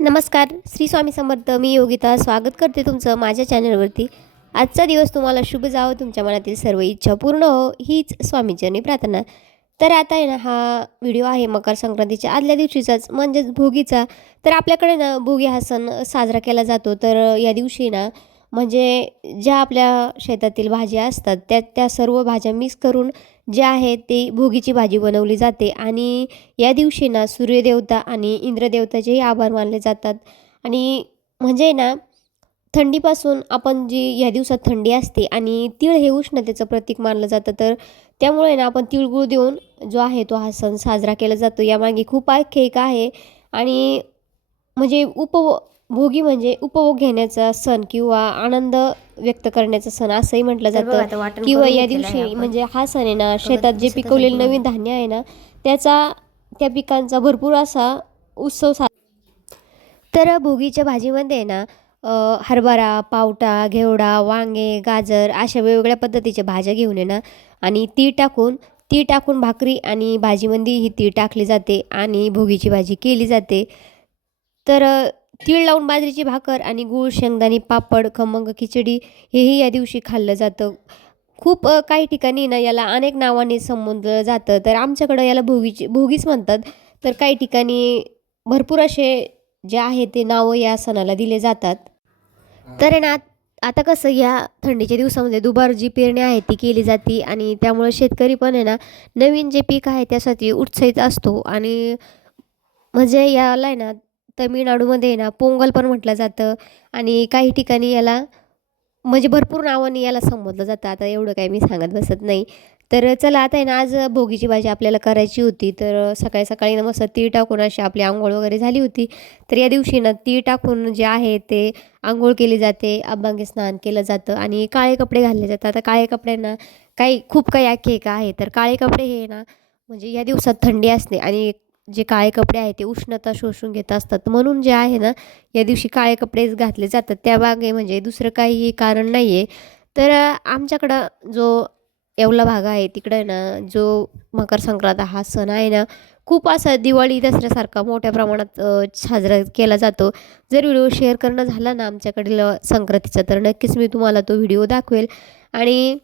नमस्कार, श्री स्वामी समर्थ. मी योगिता स्वागत करते तुमचं माझ्या चॅनलवरती. आजचा दिवस तुम्हाला शुभ जावो, तुमच्या मनातील सर्व इच्छा पूर्ण हो, हीच स्वामीचरणी प्रार्थना. तर आता आहे ना, हा व्हिडिओ आहे मकर संक्रांतीच्या आदल्या दिवशीचाच, म्हणजेच भोगीचा. तर आपल्याकडे ना भोगी हा सण साजरा केला जातो. तर या दिवशी ना, म्हणजे ज्या आपल्या शेतातील भाज्या असतात त्या त्या सर्व भाज्या मिक्स करून जे आहे ते भोगीची भाजी बनवली जाते. आणि या दिवशी ना सूर्यदेवता आणि इंद्रदेवताचेही आभार मानले जातात. आणि म्हणजे ना, थंडीपासून आपण जी या दिवसात थंडी असते आणि तीळ हे उष्णतेचं प्रतीक मानलं जातं. तर त्यामुळे ना आपण तिळगुळ देऊन जो आहे तो हा सण साजरा केला जातो. यामागे खूप आख्यायिका आहे. आणि म्हणजे भोगी म्हणजे उपभोग घेण्याचा सण किंवा आनंद व्यक्त करण्याचा सण असंही म्हटलं तर बघा जातं. आता वाटण किंवा करून या घेतलेलं आहे दिवशी आपण. म्हणजे हा सण आहे ना, बघा शेतात जे दिसत असेल पिकवलेलं तुम्हाला. नवीन धान्य आहे ना, त्या पिकांचा भरपूर असा उत्सव तर भोगीच्या भाजीमध्ये आहे ना, हरभरा, पावटा, घेवडा, वांगे, गाजर अशा वेगवेगळ्या पद्धतीच्या भाज्या घेऊन आहे ना, आणि तीळ टाकून भाकरी आणि भाजीमध्ये ही तीळ टाकली जाते आणि भोगीची भाजी केली जाते. तर तीळ लावून बाजरीची भाकर आणि गूळ, शेंगदाणे, पापड, खमंग खिचडी हेही या दिवशी खाल्लं जातं. खूप काही ठिकाणी ना याला अनेक नावाने संबोधलं जातं. तर आमच्याकडं याला भोगीच म्हणतात. तर काही ठिकाणी भरपूर असे जे आहे ते नावं या सणाला दिले जातात. तर आहे ना, आता कसं या थंडीच्या दिवसामध्ये दुबार जी पेरणी आहे ती केली जाते आणि त्यामुळे शेतकरी पण आहे ना, नवीन जे पीक आहे त्यासाठी उत्साहित असतो. आणि म्हणजे याला आहे ना, तमिळनाडूमध्ये आहे ना पोंगल पण म्हटलं जातं. आणि काही ठिकाणी याला म्हणजे भरपूर नावाने याला संबोधलं जातं. आता एवढं काही मी सांगत बसत नाही. तर चला आता आहे ना, आज भोगीची भाजी आपल्याला करायची होती. तर सकाळी सकाळी ना मस्त तीळ टाकून अशी आपली अंघोळ वगैरे झाली होती. तर या दिवशी ना तीळ टाकून जे आहे ते अंघोळ केली जाते, अभ्यंग स्नान केलं जातं आणि काळे कपडे घातले जातात. आता काळे कपड्यांना खूप काही आख्यायिका आहे. तर काळे कपडे हे ना, म्हणजे या दिवसात थंडी असते आणि जे काळे कपडे आहेत ते उष्णता शोषून घेत असतात. म्हणून जे आहे ना, या दिवशी काळे कपडेच घातले जातात. त्यामागे म्हणजे दुसरं काही कारण नाही आहे. तर आमच्याकडं जो येवला भाग आहे तिकडं आहे ना, जो मकर संक्रांत हा सण आहे ना, खूप असा दिवाळी दसऱ्यासारखा मोठ्या प्रमाणात साजरा केला जातो. जर व्हिडिओ शेअर करणं झाला ना आमच्याकडील संक्रांतीचा, तर नक्कीच मी तुम्हाला तो व्हिडिओ दाखवेल. आणि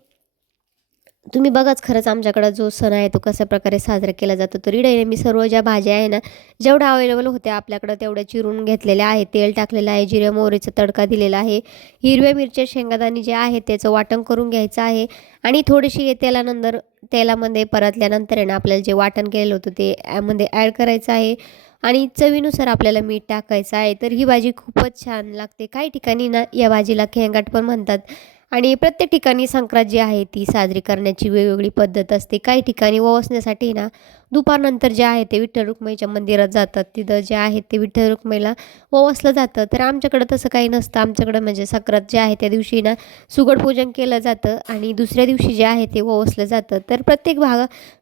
तुम्ही बघाच खरंच आमच्याकडं जो सण आहे तो कशा प्रकारे साजरा केला जातो. तर इकडे मी सर्व ज्या भाज्या आहे ना, जेवढ्या अवेलेबल होत्या आपल्याकडं तेवढ्या चिरून घेतलेल्या आहे. तेल टाकलेलं आहे, जिरे मोहरीचा तडका दिलेला आहे. हिरव्या मिरच्या, शेंगादाणे जे आहे त्याचं वाटण करून घ्यायचं आहे. आणि थोडीशी तेलामध्ये परतल्यानंतर आहे ना, आपल्याला जे वाटण केलेलं होतं ते यामध्ये ॲड करायचं आहे. आणि चवीनुसार आपल्याला मीठ टाकायचं आहे. तर ही भाजी खूपच छान लागते. काही ठिकाणी ना या भाजीला खेंगाट पण म्हणतात. आणि प्रत्येक ठिकाणी संक्रांत जी आहे ती साजरी करण्याची वेगवेगळी पद्धत असते. काही ठिकाणी ओवाळण्यासाठी ना दुपारनंतर जे आहे ते विठ्ठल रुक्माईच्या मंदिरात जातात. तिथं जे आहे ते विठ्ठल रुक्माईला ओवाळलं जातं. तर आमच्याकडं तसं काही नसतं. आमच्याकडं म्हणजे संक्रांत जे आहे त्या दिवशी ना सुगड पूजन केलं जातं आणि दुसऱ्या दिवशी जे आहे ते ओवाळलं जातं. तर प्रत्येक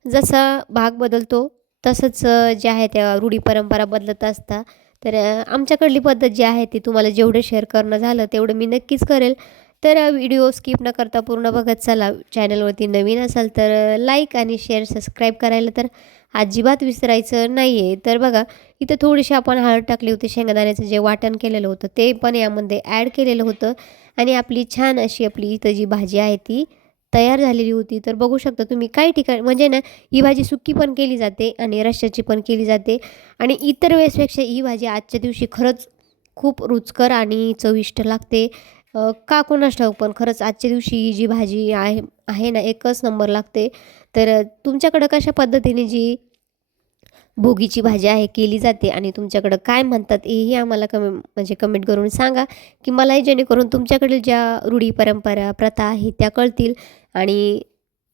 जसा भाग बदलतो तसंच जे आहे त्या रूढी परंपरा बदलत असतात. तर आमच्याकडली पद्धत जी आहे ती तुम्हाला जेवढं शेअर करणं झालं तेवढं मी नक्कीच करेल. तर व्हिडिओ स्किप न करता पूर्ण बघत चला. चॅनलवरती नवीन असाल तर लाईक आणि शेअर, सबस्क्राईब करायला तर अजिबात विसरायचं नाही आहे. तर बघा, इथं थोडीशी आपण हळद टाकली होती. शेंगदाण्याचं जे वाटण केलेलं होतं ते पण यामध्ये ॲड केलेलं होतं. आणि आपली छान अशी आपली इथं जी भाजी आहे ती तयार झालेली होती. तर बघू शकता तुम्ही, काही ठिकाणी म्हणजे ना ही भाजी सुक्की पण केली जाते आणि रश्श्याची पण केली जाते. आणि इतर वेळेसपेक्षा ही भाजी आजच्या दिवशी खरंच खूप रुचकर आणि चविष्ट लागते. का कुणास ठाऊक, पण खरंच आजच्या दिवशी ही जी भाजी आहे आहे ना एकच नंबर लागते. तर तुमच्याकडं कशा पद्धतीने जी भोगीची भाजी आहे केली जाते आणि तुमच्याकडं काय म्हणतात हेही आम्हाला म्हणजे कमेंट करून सांगा, की मलाही जेणेकरून तुमच्याकडील ज्या रूढी, परंपरा, प्रथा आहेत त्या कळतील आणि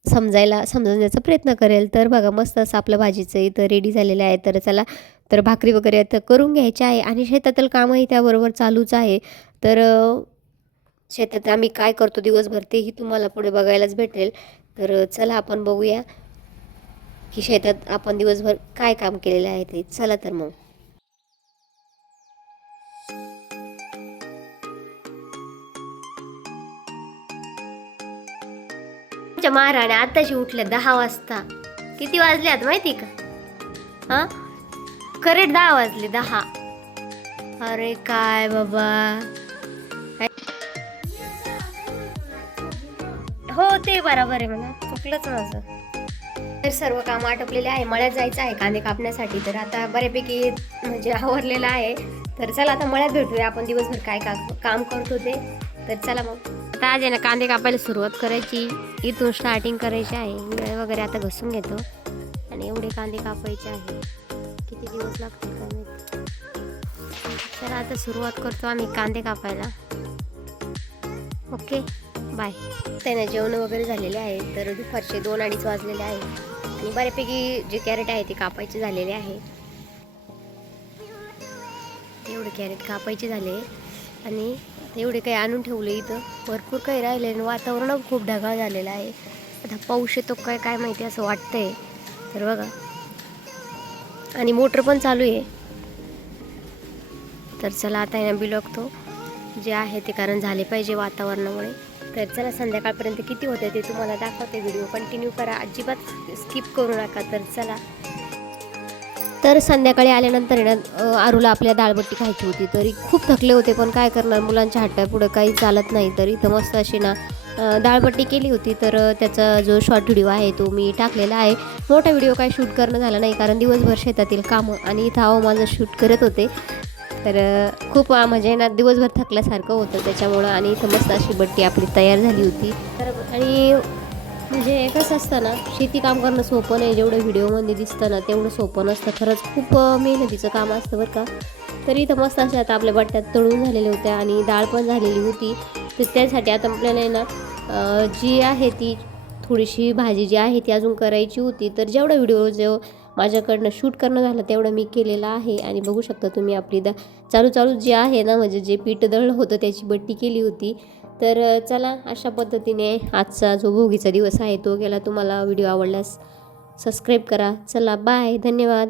समजवण्याचा प्रयत्न करेल. तर बघा, मस्त असं आपलं भाजीचं इथं रेडी झालेलं आहे. तर चला, तर भाकरी वगैरे आता करून घ्यायची आहे आणि शेतातील कामही त्याबरोबर चालूच आहे. तर शेतात आम्ही काय करतो दिवसभर तेही तुम्हाला पुढे बघायलाच भेटेल. तर चला आपण बघूया, की शेतात आपण दिवसभर काय काम केलेलं आहे ते. चला तर मग. आमच्या महाराण्या आताशी उठल्या 10 वाजता. किती वाजल्यात माहिती का? हां, करेक्ट 10 वाजले, 10. अरे काय बाबा, हो ते बरोबर आहे, म्हणा चुकलंच माझं. तर सर्व काम आटोपलेले आहे, मळ्यात जायचं आहे कांदे कापण्यासाठी. तर आता बऱ्यापैकी म्हणजे आवरलेलं आहे. तर चला आता मळ्यात भेटूया आपण, दिवसभर काय काम करतो ते. तर चला मग आता आज आहे ना कांदे कापायला सुरुवात करायची, इथून स्टार्टिंग करायची आहे. वेळ वगैरे आता घसून घेतो आणि एवढे कांदे कापायचे आहे. किती दिवस लागतील काय माहिती. चला आता सुरुवात करतो आम्ही कांदे कापायला. Okay bye. त्याने जेवण वगैरे झालेले आहे. तर दुपारचे 2-2:30 वाजलेले आहे आणि बऱ्यापैकी जे कॅरेट आहे ते कापायचे झालेले आहे. एवढे कॅरेट कापायचे झाले आणि एवढे काही आणून ठेवले इथं. भरपूर काही राहिले आणि वातावरण खूप ढगाळ झालेलं आहे. आता पाऊस येतो काय माहिती असं वाटतंय. तर बघा, आणि मोटर पण चालू आहे. तर चला आता यांना बिलगतो जे आहे ते, कारण झाले पाहिजे वातावरणामुळे. तर चला संध्याकाळपर्यंत किती होते ते तुम्हाला दाखवते. व्हिडिओ कंटिन्यू करा, अजिबात स्किप करू नका. तर चला. तर संध्याकाळी आल्यानंतर ना आरूला आपल्या डाळबट्टी खायची होती. तरी खूप थकले होते, पण काय करणार, मुलांच्या हट्टापुढं काही चालत नाही. तर इथं मस्त अशी ना डाळबट्टी केली होती. तर त्याचा जो शॉर्ट व्हिडिओ आहे तो मी टाकलेला आहे. मोठा व्हिडिओ काय शूट करणं झाला नाही, कारण दिवसभर शेतातील कामं आणि इथं माझं शूट करत होते. तर खूप म्हणजे ना दिवसभर थकल्यासारखं होतं त्याच्यामुळं. आणि इथं मस्त अशी बट्टी आपली तयार झाली होती. तर आणि म्हणजे कसं असतं ना, शेती काम करणं सोपं नाही. जेवढं व्हिडिओमध्ये दिसतं ना तेवढं सोपं नसतं. खरंच खूप मेहनतीचं काम असतं बरं का. तरी इथं मस्त अशा आता आपल्या बट्ट्यात तळून झालेल्या होत्या आणि डाळ पण झालेली होती. तर त्यासाठी आता आपल्याला ना जी आहे ती थोडीशी भाजी जी आहे ती अजून करायची होती. तर जेवढा व्हिडिओ जो माझ्याकडनं शूट करणं झालं तेवढं मी केलेलं आहे. आणि बघू शकता तुम्ही आपली चालू जे आहे ना, म्हणजे जे पीठ दळलं होतं त्याची बट्टी केली होती. तर चला, अशा पद्धतीने आजचा जो भोगीचा दिवस आहे तो गेला. तुम्हाला व्हिडिओ आवडल्यास सबस्क्राईब करा. चला बाय, धन्यवाद.